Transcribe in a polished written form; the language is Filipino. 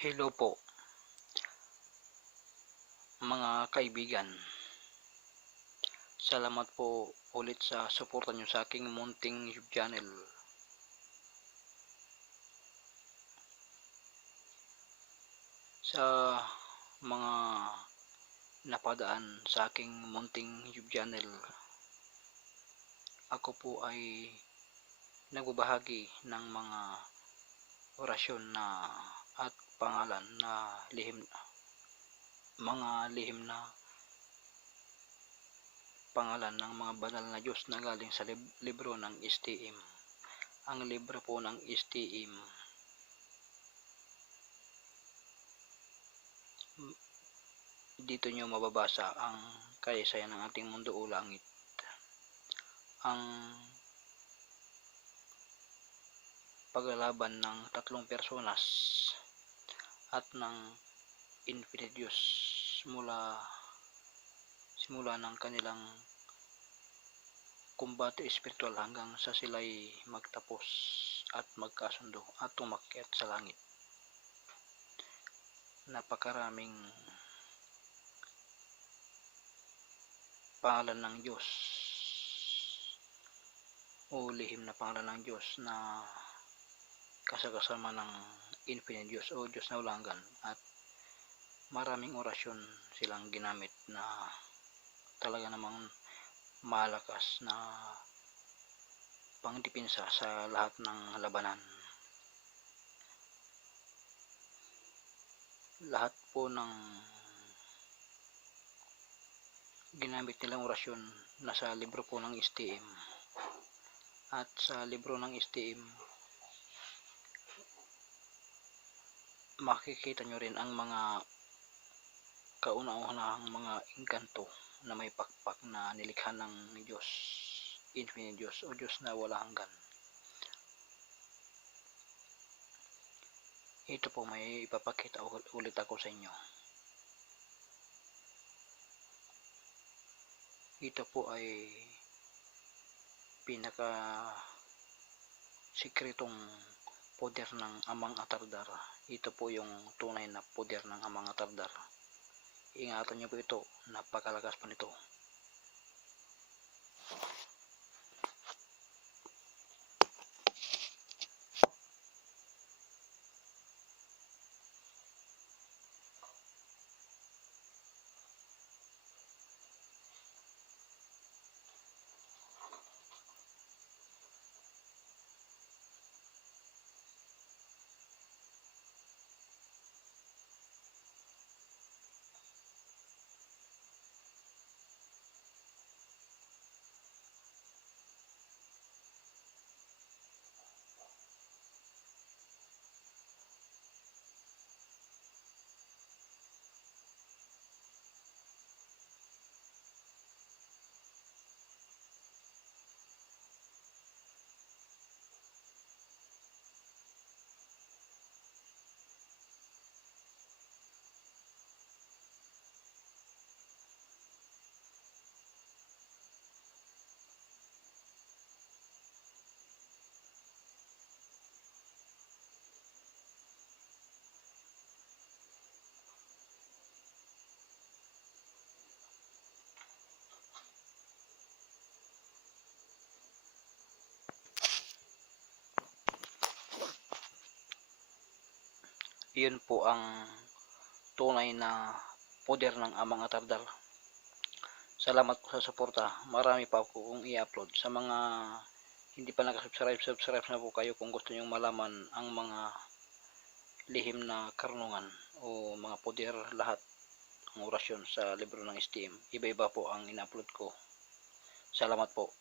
Hello po mga kaibigan. Salamat po ulit sa suporta nyo sa aking munting YouTube channel. Sa mga napadaan sa aking munting YouTube channel, ako po ay nagbabahagi ng mga orasyon na at pangalan na mga lihim na pangalan ng mga banal na Diyos na galing sa libro ng STM. Ang libro po ng STM, dito nyo mababasa ang kasaysayan ng ating mundo o langit, ang paglalaban ng tatlong personas at ng Infinite Diyos simula ng kanilang kumbate espiritual hanggang sa sila'y magtapos at magkasundo at umakyat sa langit. Napakaraming pangalan ng Diyos o lihim na pangalan ng Diyos na kasama ng Infinite Diyos o Diyos na walang hanggan, at maraming orasyon silang ginamit na talaga namang malakas na pangdepensa sa lahat ng labanan. Lahat po ng ginamit nilang orasyon nasa libro po ng STM, at sa libro ng STM makikita nyo rin ang mga kauna-unahang mga engkanto na may pakpak na nilikha ng Diyos, Infinite Diyos o Diyos na wala hanggan. Ito po, may ipapakita ulit ako sa inyo. Ito po ay pinaka sikretong poder ng Amang Atardar. Ito po yung tunay na poder ng Amang Atardar. Ingatan nyo po ito, napakalakas po nito. Yun po ang tunay na poder ng Amang Atardar. Salamat po sa suporta. Marami pa po kung i-upload. Sa mga hindi pa subscribe na po kayo kung gusto nyong malaman ang mga lihim na karunungan o mga poder, lahat ng orasyon sa libro ng STM. Iba-iba po ang in-upload ko. Salamat po.